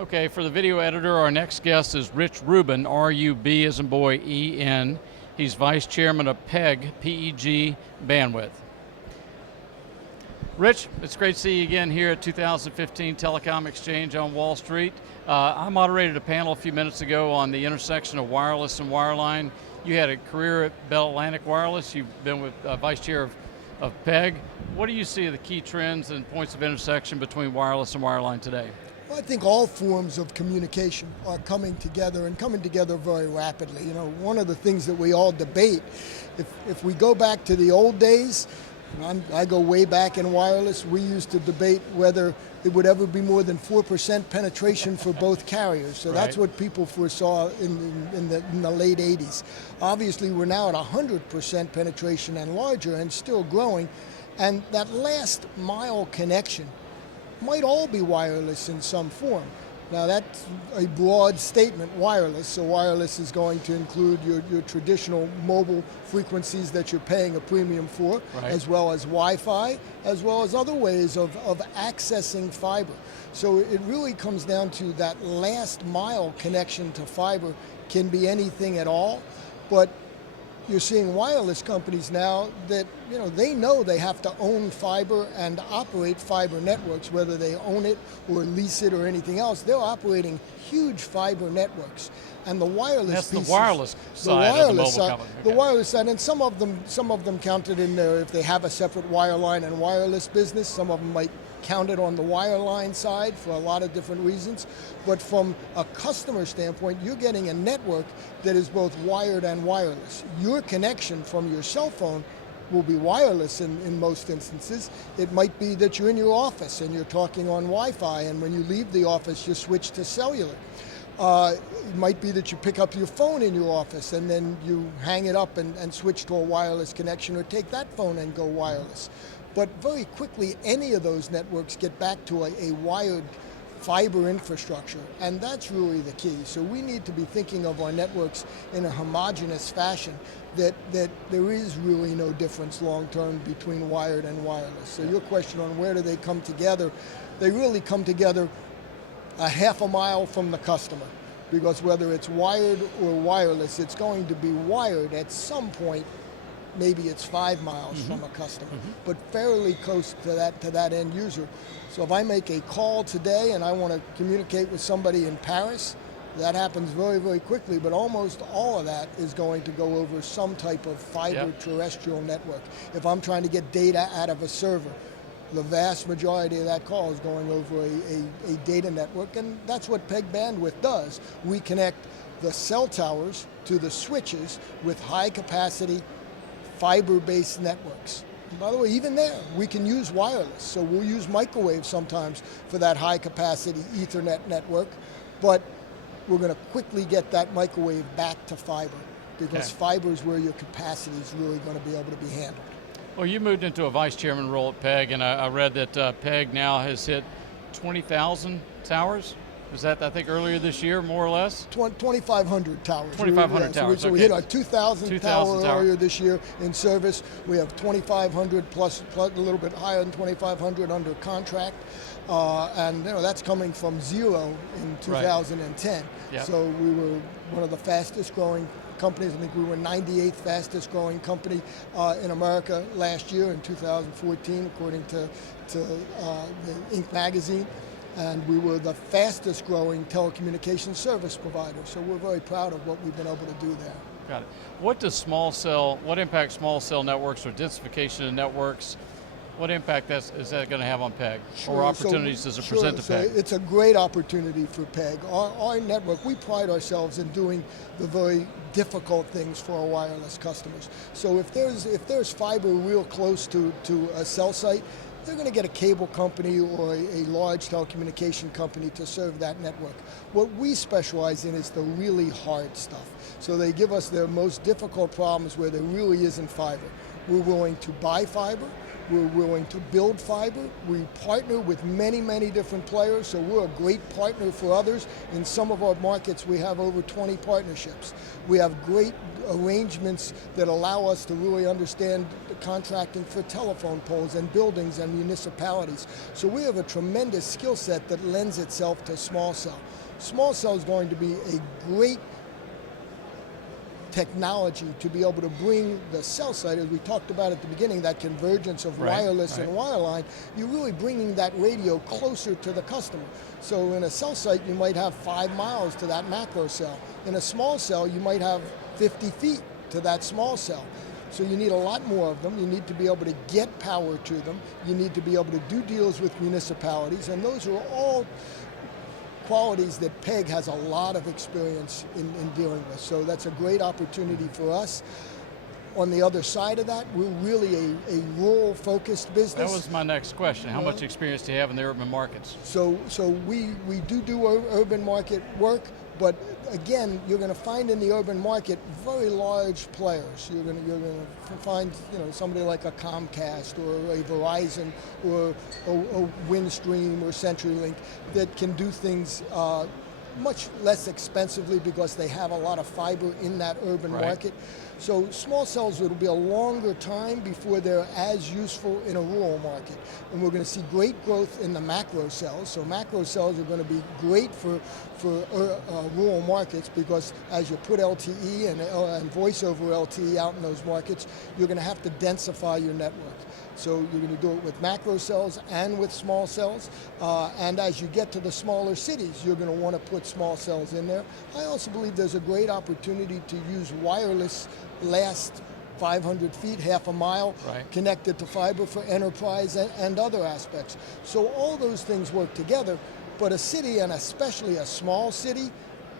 Okay, for the video editor, our next guest is Rich Ruben, R-U-B as in boy, E-N. He's Vice Chairman of PEG, P-E-G, Bandwidth. Rich, it's great to see you again here at 2015 Telecom Exchange on Wall Street. I moderated a panel a few minutes ago on the intersection of wireless and wireline. You had a career at Bell Atlantic Wireless. You've been with Vice Chair of PEG. What do you see are the key trends and points of intersection between wireless and wireline today? Well, I think all forms of communication are coming together and coming together very rapidly. You know, one of the things that we all debate, if we go back to the old days, I go way back in wireless, we used to debate whether it would ever be more than 4% penetration for both carriers. So that's what people foresaw in the late 80s. Obviously, we're now at 100% penetration and larger and still growing. And that last mile connection might all be wireless in some form. Now that's a broad statement, wireless, so wireless is going to include your traditional mobile frequencies that you're paying a premium for, as well as Wi-Fi, as well as other ways of accessing fiber. So it really comes down to that last mile connection to fiber can be anything at all, but you're seeing wireless companies now that, you know they have to own fiber and operate fiber networks, whether they own it or lease it or anything else. They're operating huge fiber networks, and the wireless the wireless side of the mobile company. The wireless side, and some of them counted in there if they have a separate wireline and wireless business. Some of them might count it on the wireline side for a lot of different reasons. But from a customer standpoint, you're getting a network that is both wired and wireless. Your connection from your cell phone will be wireless in most instances. It might be that you're in your office and you're talking on Wi-Fi, and when you leave the office, you switch to cellular. It might be that you pick up your phone in your office and then you hang it up and switch to a wireless connection, or take that phone and go wireless. But very quickly, any of those networks get back to a wired fiber infrastructure, and that's really the key. So we need to be thinking of our networks in a homogeneous fashion, that there is really no difference long-term between wired and wireless. So your question on where do they come together, they really come together a half a mile from the customer, because whether it's wired or wireless, it's going to be wired at some point. Maybe it's 5 miles from a customer, but fairly close to that end user. So if I make a call today and I want to communicate with somebody in Paris, that happens very, very quickly, but almost all of that is going to go over some type of fiber terrestrial network. If I'm trying to get data out of a server, the vast majority of that call is going over a data network, and that's what PEG Bandwidth does. We connect the cell towers to the switches with high capacity fiber-based networks. And by the way, even there, we can use wireless. So we'll use microwave sometimes for that high-capacity Ethernet network, but we're going to quickly get that microwave back to fiber, because fiber is where your capacity is really going to be able to be handled. Well, you moved into a vice chairman role at PEG, and I read that PEG now has hit 20,000 towers. Was that, I think, earlier this year, more or less? 2,500 towers. 2,500 towers, So we hit our 2,000 tower earlier this year in service. We have 2,500 plus a little bit higher than 2,500 under contract. And that's coming from 0 in 2010. So we were one of the fastest growing companies. I think we were 98th fastest growing company in America last year in 2014, according to the Inc. magazine. And we were the fastest growing telecommunications service provider. So we're very proud of what we've been able to do there. Got it. What impact small cell networks or densification of networks, what impact is that going to have on PEG? Or opportunities does it present to PEG? It's a great opportunity for PEG. Our network, we pride ourselves in doing the very difficult things for our wireless customers. So if there's fiber real close to a cell site, they're going to get a cable company or a large telecommunication company to serve that network. What we specialize in is the really hard stuff. So they give us their most difficult problems where there really isn't fiber. We're willing to buy fiber. We're willing to build fiber. We partner with many, many different players, so we're a great partner for others. In some of our markets, we have over 20 partnerships. We have great arrangements that allow us to really understand the contracting for telephone poles and buildings and municipalities. So we have a tremendous skill set that lends itself to small cell. Small cell is going to be a great technology to be able to bring the cell site, as we talked about at the beginning, that convergence of wireless and wireline. You're really bringing that radio closer to the customer. So in a cell site, you might have 5 miles to that macro cell. In a small cell, you might have 50 feet to that small cell. So you need a lot more of them. You need to be able to get power to them. You need to be able to do deals with municipalities, and those are all qualities that PEG has a lot of experience in dealing with. So that's a great opportunity for us. On the other side of that, we're really a rural-focused business. That was my next question. How much experience do you have in the urban markets? So we do urban market work, but again, you're going to find in the urban market very large players. You're going to find somebody like a Comcast or a Verizon or a Windstream or CenturyLink that can do things much less expensively because they have a lot of fiber in that urban market. So small cells, it'll be a longer time before they're as useful in a rural market. And we're going to see great growth in the macro cells. So macro cells are going to be great for rural markets because as you put LTE and voice over LTE out in those markets, you're going to have to densify your network. So you're going to do it with macro cells and with small cells. And as you get to the smaller cities, you're going to want to put small cells in there. I also believe there's a great opportunity to use wireless last 500 feet, half a mile, connected to fiber for enterprise and other aspects. So all those things work together, but a city, and especially a small city,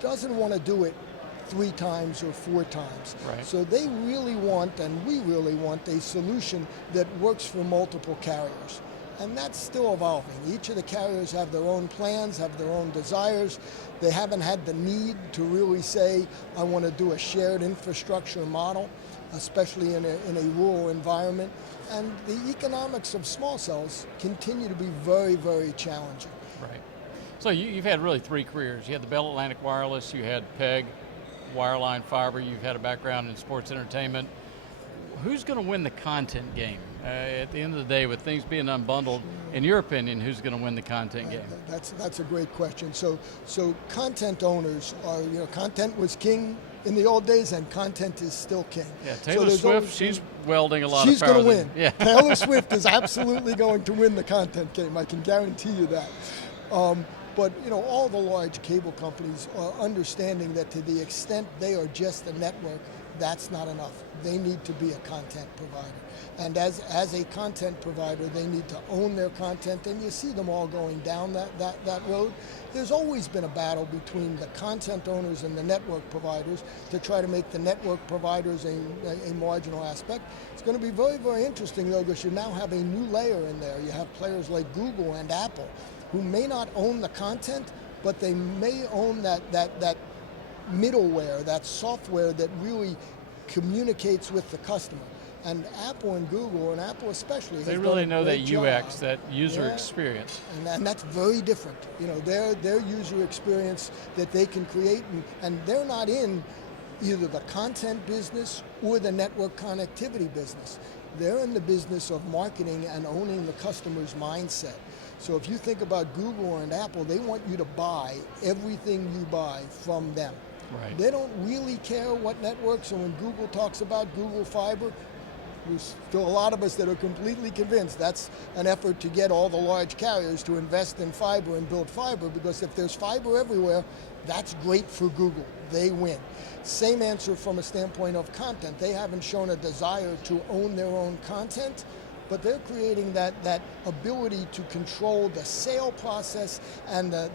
doesn't want to do it 3 times or 4 times. So they really want, and we really want, a solution that works for multiple carriers. And that's still evolving. Each of the carriers have their own plans, have their own desires. They haven't had the need to really say, I want to do a shared infrastructure model, especially in a rural environment. And the economics of small cells continue to be very, very challenging. So you've had really 3 careers. You had the Bell Atlantic Wireless, you had PEG, wireline fiber, you've had a background in sports entertainment. Who's going to win the content game? At the end of the day, with things being unbundled, in your opinion, who's going to win the content game? That's a great question. So content owners are, content was king in the old days, and content is still king. Yeah, Taylor Swift, she's welding a lot of power. She's going to win. Yeah. Taylor Swift is absolutely going to win the content game. I can guarantee you that. But all the large cable companies are understanding that to the extent they are just a network, that's not enough. They need to be a content provider. And as a content provider, they need to own their content, and you see them all going down that road. There's always been a battle between the content owners and the network providers to try to make the network providers a marginal aspect. It's going to be very, very interesting, though, because you now have a new layer in there. You have players like Google and Apple who may not own the content, but they may own that middleware, that software that really communicates with the customer. And Apple and Google, and Apple especially, they really know that UX, that user experience. And that's very different. Their user experience that they can create, and they're not in either the content business or the network connectivity business. They're in the business of marketing and owning the customer's mindset. So if you think about Google and Apple, they want you to buy everything you buy from them. They don't really care what network. So when Google talks about Google Fiber, there's still a lot of us that are completely convinced that's an effort to get all the large carriers to invest in fiber and build fiber, because if there's fiber everywhere, that's great for Google. They win. Same answer from a standpoint of content. They haven't shown a desire to own their own content, but they're creating that ability to control the sale process and the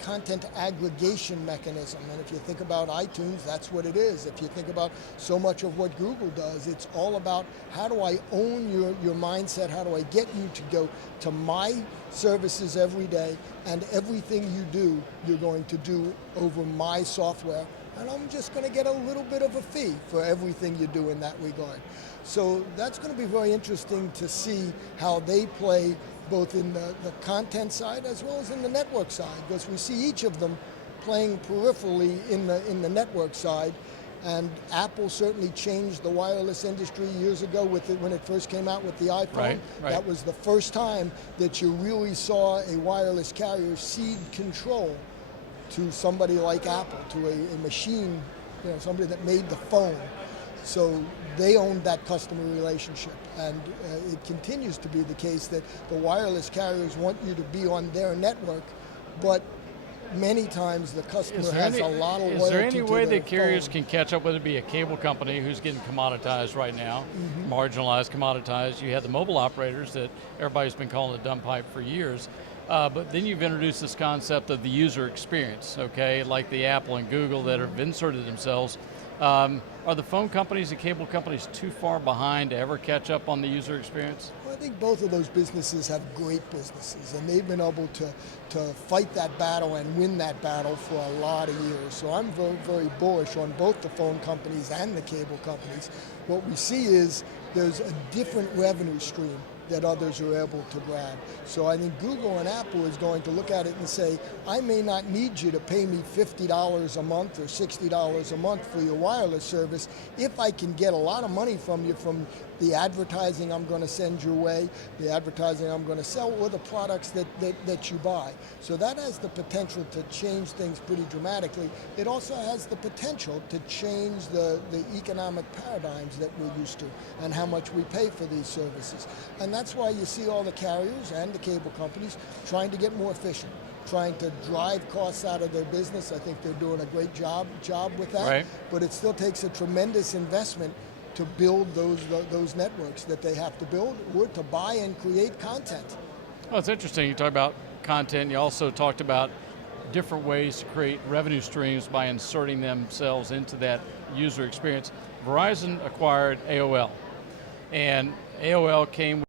content aggregation mechanism. And if you think about iTunes, that's what it is. If you think about so much of what Google does, it's all about how do I own your mindset, how do I get you to go to my services every day, and everything you do, you're going to do over my software and I'm just going to get a little bit of a fee for everything you do in that regard. So that's going to be very interesting to see how they play both in the content side as well as in the network side, because we see each of them playing peripherally in the network side. And Apple certainly changed the wireless industry years ago when it first came out with the iPhone. Right. That was the first time that you really saw a wireless carrier cede control to somebody like Apple, to a machine, somebody that made the phone. So they owned that customer relationship, and it continues to be the case that the wireless carriers want you to be on their network, but many times the customer has a lot of loyalty. Is there any way their that carriers phone. can catch up, whether it be a cable company who's getting commoditized right now, marginalized, commoditized? You have the mobile operators that everybody's been calling a dumb pipe for years. But then you've introduced this concept of the user experience, okay, like the Apple and Google that have inserted themselves. Are the phone companies and cable companies too far behind to ever catch up on the user experience? Well, I think both of those businesses have great businesses, and they've been able to fight that battle and win that battle for a lot of years. So I'm very, very bullish on both the phone companies and the cable companies. What we see is there's a different revenue stream that others are able to grab. So I think Google and Apple is going to look at it and say, I may not need you to pay me $50 a month or $60 a month for your wireless service if I can get a lot of money from you from the advertising I'm going to send your way, the advertising I'm going to sell, or the products that you buy. So that has the potential to change things pretty dramatically. It also has the potential to change the economic paradigms that we're used to and how much we pay for these services. And that's why you see all the carriers and the cable companies trying to get more efficient, trying to drive costs out of their business. I think they're doing a great job with that. Right. But it still takes a tremendous investment to build those networks that they have to build, or to buy and create content. Well, it's interesting. You talk about content. You also talked about different ways to create revenue streams by inserting themselves into that user experience. Verizon acquired AOL, and AOL came